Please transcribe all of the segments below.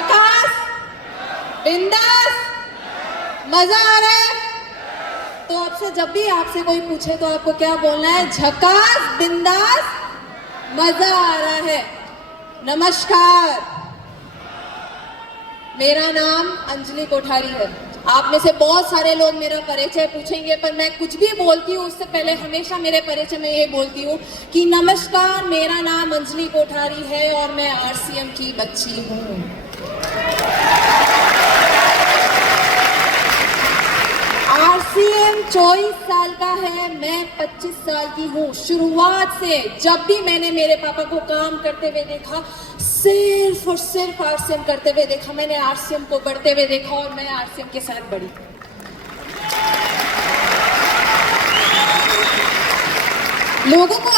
झकास, बिंदास, मजा आ रहा है? तो आपसे जब भी आपसे कोई पूछे तो आपको क्या बोलना है? झकास, बिंदास, मजा आ रहा है। नमस्कार, मेरा नाम अंजलि कोठारी है। आप में से बहुत सारे लोग मेरा परिचय पूछेंगे, पर मैं कुछ भी बोलती हूँ उससे पहले हमेशा मेरे परिचय में ये बोलती हूँ कि नमस्कार, मेरा नाम अंजलि कोठारी है और मैं आरसीएम की बच्ची हूँ। आरसीएम 24 साल का है, मैं 25 साल की हूँ। शुरुआत से जब भी मैंने मेरे पापा को काम करते हुए देखा, सिर्फ और सिर्फ आरसीएम करते हुए देखा, मैंने आरसीएम को बढ़ते हुए देखा और मैं आरसीएम के साथ बढ़ी। लोगों को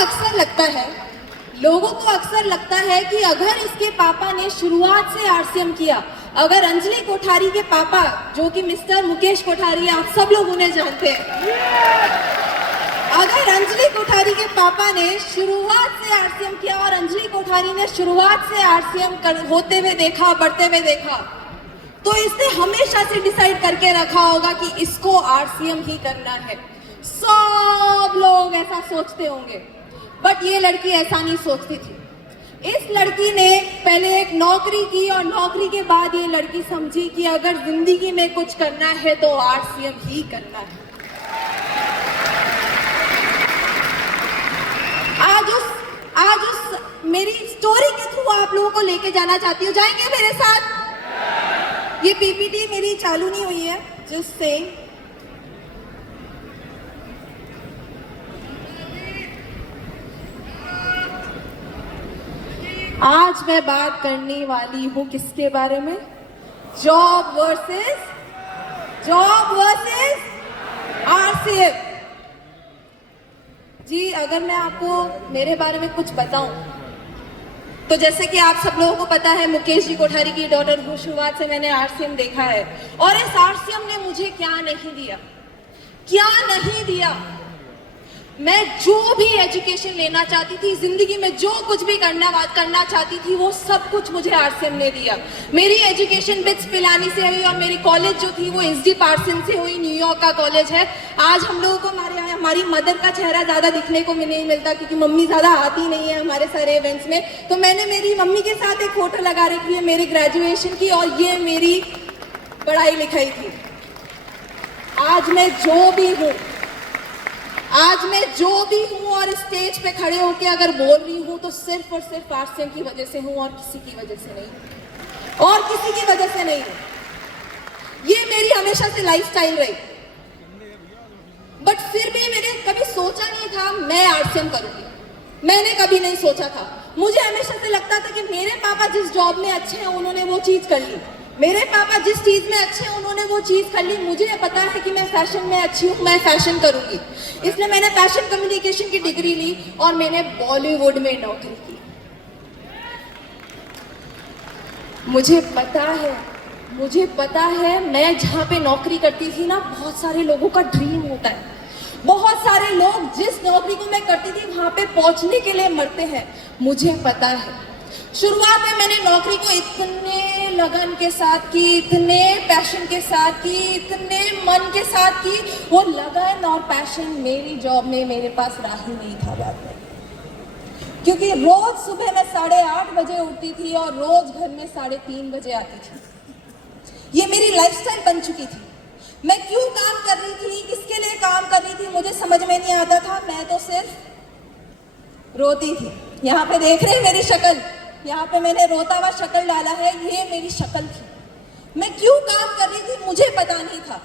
अक्सर लगता है कि अगर इसके पापा ने शुरुआत से आरसीएम किया, अगर अंजलि कोठारी के पापा जो कि मिस्टर मुकेश कोठारी, आप सब लोग उन्हें जानते हैं, अगर अंजलि कोठारी के पापा ने शुरुआत से आरसीएम किया और अंजलि कोठारी ने शुरुआत से आरसीएम होते हुए देखा, बढ़ते हुए देखा, तो इसने हमेशा से डिसाइड करके रखा होगा कि इसको आरसीएम ही करना है। सब लोग ऐसा सोचते होंगे, बट ये लड़की ऐसा नहीं सोचती थी। इस लड़की ने पहले एक नौकरी की और नौकरी के बाद ये लड़की समझी कि अगर जिंदगी में कुछ करना है तो आरसीएम ही करना है। आज उस मेरी स्टोरी के थ्रू आप लोगों को लेके जाना चाहती हूँ। जाएंगे मेरे साथ? ये पीपीटी मेरी चालू नहीं हुई है, जिससे आज मैं बात करने वाली हूँ किसके बारे में? Job versus RCM. जी, अगर मैं आपको मेरे बारे में कुछ बताऊं, तो जैसे कि आप सब लोगों को पता है, मुकेश जी कोठारी की डॉटर हूँ। शुरुआत से मैंने आरसीएम देखा है और इस आरसीएम ने मुझे क्या नहीं दिया। मैं जो भी एजुकेशन लेना चाहती थी, जिंदगी में जो कुछ भी करना चाहती थी, वो सब कुछ मुझे आरसीएम ने दिया। मेरी एजुकेशन बिट्स पिलानी से हुई और मेरी कॉलेज जो थी वो एसडी पार्सन से हुई, न्यूयॉर्क का कॉलेज है। आज हम लोगों को हमारी मदर का चेहरा ज़्यादा दिखने को नहीं मिलता क्योंकि मम्मी ज़्यादा आती नहीं है हमारे सारे इवेंट्स में, तो मैंने मेरी मम्मी के साथ एक फोटो लगा रखी है मेरी ग्रेजुएशन की, और ये मेरी पढ़ाई लिखाई थी। आज मैं जो भी हूँ और स्टेज पे खड़े होके अगर बोल रही हूँ तो सिर्फ और सिर्फ आरसीएम की वजह से हूँ और किसी की वजह से नहीं। ये मेरी हमेशा से लाइफस्टाइल रही, बट फिर भी मैंने कभी सोचा नहीं था मैं आरसीएम करूंगी। मैंने कभी नहीं सोचा था। मुझे हमेशा से लगता था कि मेरे पापा जिस जॉब में अच्छे हैं उन्होंने वो चीज कर ली, मेरे पापा जिस चीज में अच्छे हैं उन्होंने वो चीज कर ली। मुझे पता है कि मैं फैशन में अच्छी हूँ, मैं फैशन करूंगी, इसलिए मैंने फैशन कम्युनिकेशन की डिग्री ली और मैंने बॉलीवुड में नौकरी की। मुझे पता है मैं जहाँ पे नौकरी करती थी ना, बहुत सारे लोगों का ड्रीम होता है। बहुत सारे लोग जिस नौकरी को मैं करती थी वहां पे पहुंचने के लिए मरते हैं। मुझे पता है शुरुआत में मैंने नौकरी को इतने लगन के साथ की, इतने पैशन के साथ की, इतने मन के साथ की। वो लगन और पैशन मेरी जॉब में मेरे पास रहा ही नहीं था बाद में, क्योंकि रोज सुबह मैं 8:30 बजे उठती थी और रोज घर में 3:30 बजे आती थी। ये मेरी लाइफस्टाइल बन चुकी थी। मैं क्यों काम कर रही थी, किसके लिए काम कर रही थी, मुझे समझ में नहीं आता था। मैं तो सिर्फ रोती थी। यहाँ पे देख रहे हैं मेरी शक्ल, यहाँ पे मैंने रोता हुआ शक्ल डाला है, ये मेरी शक्ल थी। मैं क्यों काम कर रही थी मुझे पता नहीं था।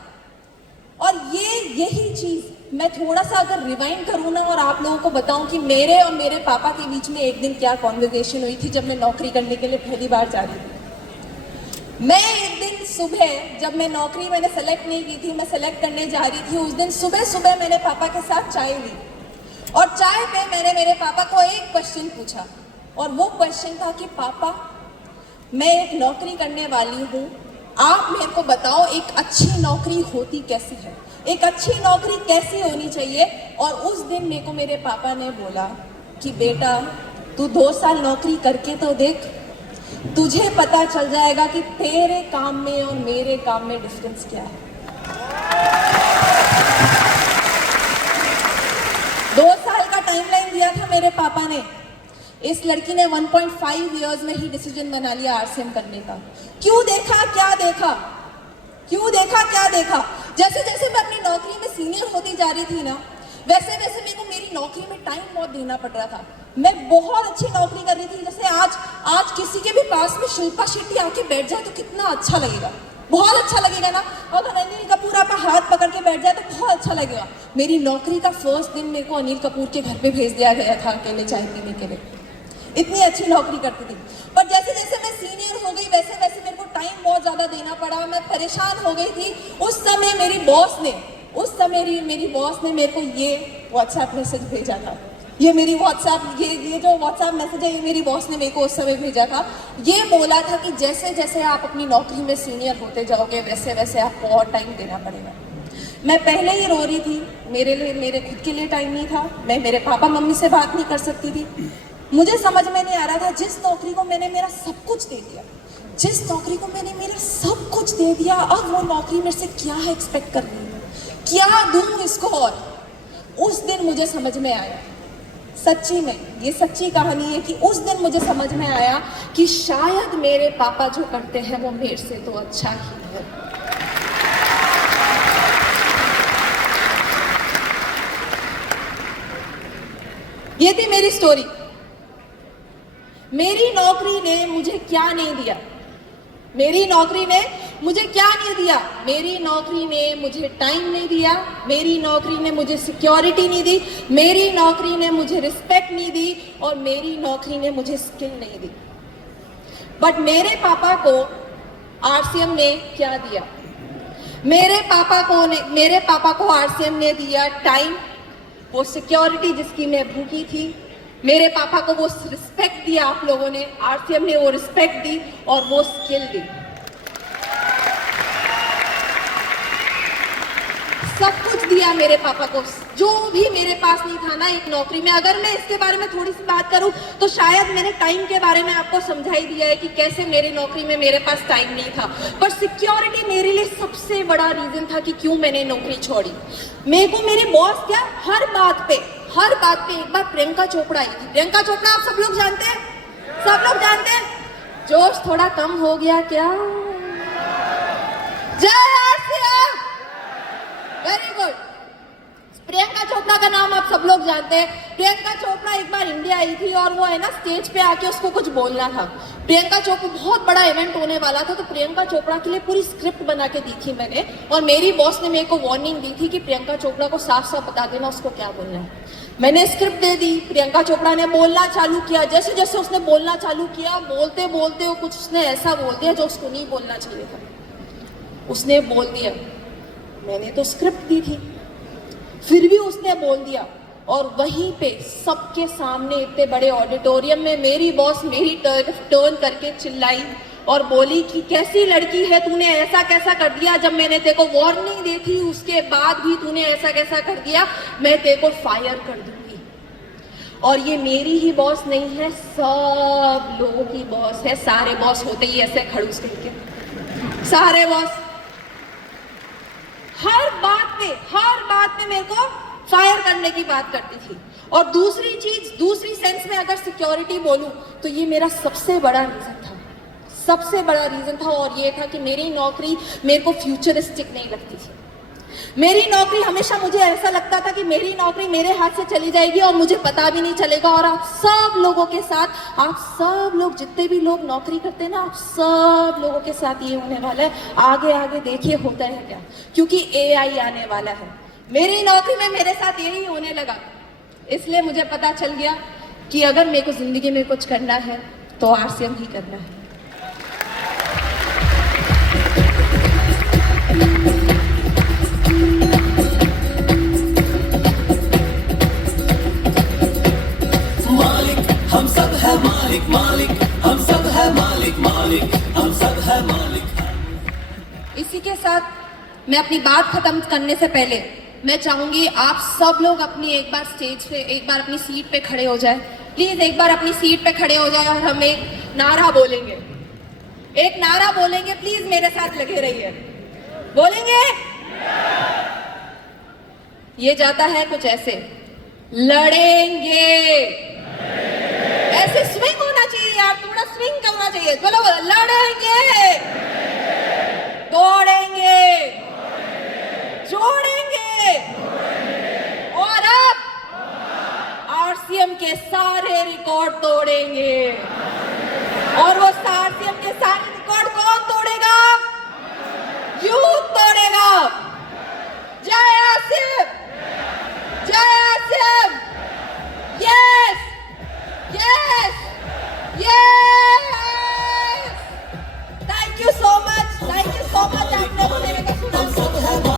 और यही चीज मैं थोड़ा सा अगर रिवाइंड करूँ ना और आप लोगों को बताऊं कि मेरे और मेरे पापा के बीच में एक दिन क्या कॉन्वर्सेशन हुई थी जब मैं नौकरी करने के लिए पहली बार जा रही थी। मैं एक दिन सुबह, जब मैं नौकरी मैंने सेलेक्ट नहीं की थी, मैं सेलेक्ट करने जा रही थी, उस दिन सुबह मैंने पापा के साथ चाय ली और चाय पे मैंने मेरे पापा को एक क्वेश्चन पूछा और वो क्वेश्चन था कि पापा, मैं एक नौकरी करने वाली हूँ, आप मेरे को बताओ एक अच्छी नौकरी होती कैसी है, एक अच्छी नौकरी कैसी होनी चाहिए। और उस दिन मेरे को मेरे पापा ने बोला कि बेटा तू 2 साल नौकरी करके तो देख, तुझे पता चल जाएगा कि तेरे काम में और मेरे काम में डिफरेंस क्या है। 2 साल का टाइमलाइन दिया था मेरे पापा ने। इस लड़की ने 1.5 इयर्स में ही डिसीजन बना लिया आरसीएम करने का। क्यों देखा क्या देखा, क्यों देखा क्या देखा। जैसे जैसे मैं अपनी नौकरी में सीनियर होती जा रही थी ना, वैसे वैसे मेरे को मेरी नौकरी में टाइम बहुत देना पड़ रहा था। मैं बहुत अच्छी नौकरी कर रही थी। जैसे आज किसी के भी पास में शिल्पा शेट्टी आके बैठ जाए तो कितना अच्छा लगेगा, बहुत अच्छा लगेगा ना। अगर अनिल कपूर आपका हाथ पकड़ के बैठ जाए तो बहुत अच्छा लगेगा। मेरी नौकरी का फर्स्ट दिन मेरे को अनिल कपूर के घर पे भेज दिया गया था अकेले चाय पीने के लिए। इतनी अच्छी नौकरी करती थी। पर जैसे जैसे मैं सीनियर हो गई वैसे वैसे मेरे को टाइम बहुत ज़्यादा देना पड़ा। मैं परेशान हो गई थी। उस समय मेरी बॉस ने मेरे को ये व्हाट्सएप मैसेज भेजा था। ये जो व्हाट्सएप मैसेज है ये मेरी बॉस ने मेरे को उस समय भेजा था। ये बोला था कि जैसे जैसे आप अपनी नौकरी में सीनियर होते जाओगे वैसे वैसे आपको और टाइम देना पड़ेगा। मैं पहले ही रो रही थी। मेरे खुद के लिए टाइम नहीं था। मैं मेरे पापा मम्मी से बात नहीं कर सकती थी। मुझे समझ में नहीं आ रहा था, जिस नौकरी को मैंने मेरा सब कुछ दे दिया, अब वो नौकरी मेरे से क्या है एक्सपेक्ट कर रही है, क्या दूं इसको। और उस दिन मुझे समझ में आया, सच्ची में ये सच्ची कहानी है कि उस दिन मुझे समझ में आया कि शायद मेरे पापा जो करते हैं वो मेरे से तो अच्छा ही है। ये थी मेरी स्टोरी। मेरी नौकरी ने मुझे क्या नहीं दिया, मेरी नौकरी ने मुझे क्या नहीं दिया। मेरी नौकरी ने मुझे टाइम नहीं दिया, मेरी नौकरी ने मुझे सिक्योरिटी नहीं दी, मेरी नौकरी ने मुझे रिस्पेक्ट नहीं दी, और मेरी नौकरी ने मुझे स्किल नहीं दी। बट मेरे पापा को आरसीएम ने क्या दिया? मेरे पापा को आरसीएम ने दिया टाइम, वो सिक्योरिटी जिसकी मैं भूखी थी। मेरे पापा को वो रिस्पेक्ट दिया आप लोगों ने, आरसीएम ने वो रिस्पेक्ट दी और वो स्किल दी। सब कुछ दिया मेरे पापा को, जो भी मेरे पास नहीं था ना एक नौकरी में। अगर मैं इसके बारे में थोड़ी सी बात करूं तो शायद मैंने टाइम के बारे में आपको समझा ही दिया है कि कैसे मेरी नौकरी में मेरे पास टाइम नहीं था। पर सिक्योरिटी मेरे लिए सबसे बड़ा रीजन था कि क्यों मैंने नौकरी छोड़ी। मेरे को मेरे बॉस क्या हर बात पे एक बार प्रियंका चोपड़ा आई थी। प्रियंका चोपड़ा आप सब लोग जानते हैं, सब लोग जानते हैं। जोश थोड़ा कम हो गया क्या? जय RCM, very good. Priyanka Chopra का नाम आप सब लोग जानते हैं। प्रियंका चोपड़ा एक बार इंडिया आई थी और वो है ना स्टेज पे आके उसको कुछ बोलना था। प्रियंका चोपड़ा बहुत बड़ा इवेंट होने वाला था, तो प्रियंका चोपड़ा के लिए पूरी स्क्रिप्ट बना के दी थी मैंने। और मेरी बॉस ने मेरे को वार्निंग दी थी कि प्रियंका चोपड़ा को साफ साफ बता देना उसको क्या बोलना है। मैंने स्क्रिप्ट दे दी, प्रियंका चोपड़ा ने बोलना चालू किया। जैसे जैसे उसने बोलना चालू किया, बोलते बोलते वो कुछ उसने ऐसा बोल दिया जो उसको नहीं बोलना चाहिए था। उसने बोल दिया, मैंने तो स्क्रिप्ट दी थी, फिर भी उसने बोल दिया। और वहीं पे सबके सामने इतने बड़े ऑडिटोरियम में मेरी बॉस मेरी टर्न करके चिल्लाई और बोली कि कैसी लड़की है, तूने ऐसा कैसा कर दिया, जब मैंने तेरे को वार्निंग दी थी उसके बाद भी तूने ऐसा कैसा कर दिया, मैं तेरे को फायर कर दूंगी। और ये मेरी ही बॉस नहीं है, सब लोगों की बॉस है। सारे बॉस होते ही ऐसे खड़ूस करके, सारे बॉस हर बात पे मेरे को फायर करने की बात करती थी। और दूसरी सेंस में अगर सिक्योरिटी बोलूं तो ये मेरा सबसे बड़ा रीजन था। और ये था कि मेरी नौकरी मेरे को फ्यूचरिस्टिक नहीं लगती थी। मेरी नौकरी हमेशा मुझे ऐसा लगता था कि मेरी नौकरी मेरे हाथ से चली जाएगी और मुझे पता भी नहीं चलेगा। और आप सब लोगों के साथ, आप सब लोग जितने भी लोग नौकरी करते हैं ना, आप सब लोगों के साथ ये होने वाला है। आगे आगे देखिए होता है क्या, क्योंकि एआई आने वाला है। मेरी नौकरी में मेरे साथ यही होने लगा। इसलिए मुझे पता चल गया कि अगर मेरे को जिंदगी में कुछ करना है तो आरसीएम ही करना है। हम सब है मालिक मालिक, हम सब है मालिक मालिक, हम सब है मालिक। इसी के साथ मैं अपनी बात खत्म करने से पहले, मैं चाहूंगी आप सब लोग एक बार स्टेज पे, एक बार अपनी सीट पे खड़े हो जाए प्लीज एक बार अपनी सीट पे खड़े हो जाए और हम एक नारा बोलेंगे। एक नारा बोलेंगे, प्लीज मेरे साथ लगे रहिए। बोलेंगे? ये जाता है कुछ ऐसे, लड़ेंगे। ऐसे स्विंग होना चाहिए यार, थोड़ा स्विंग करना चाहिए। बोलो बोलो, लड़ेंगे, तोड़ेंगे, जोड़ेंगे, और अब आरसीएम के सारे रिकॉर्ड तोड़ेंगे। और वो आरसीएम के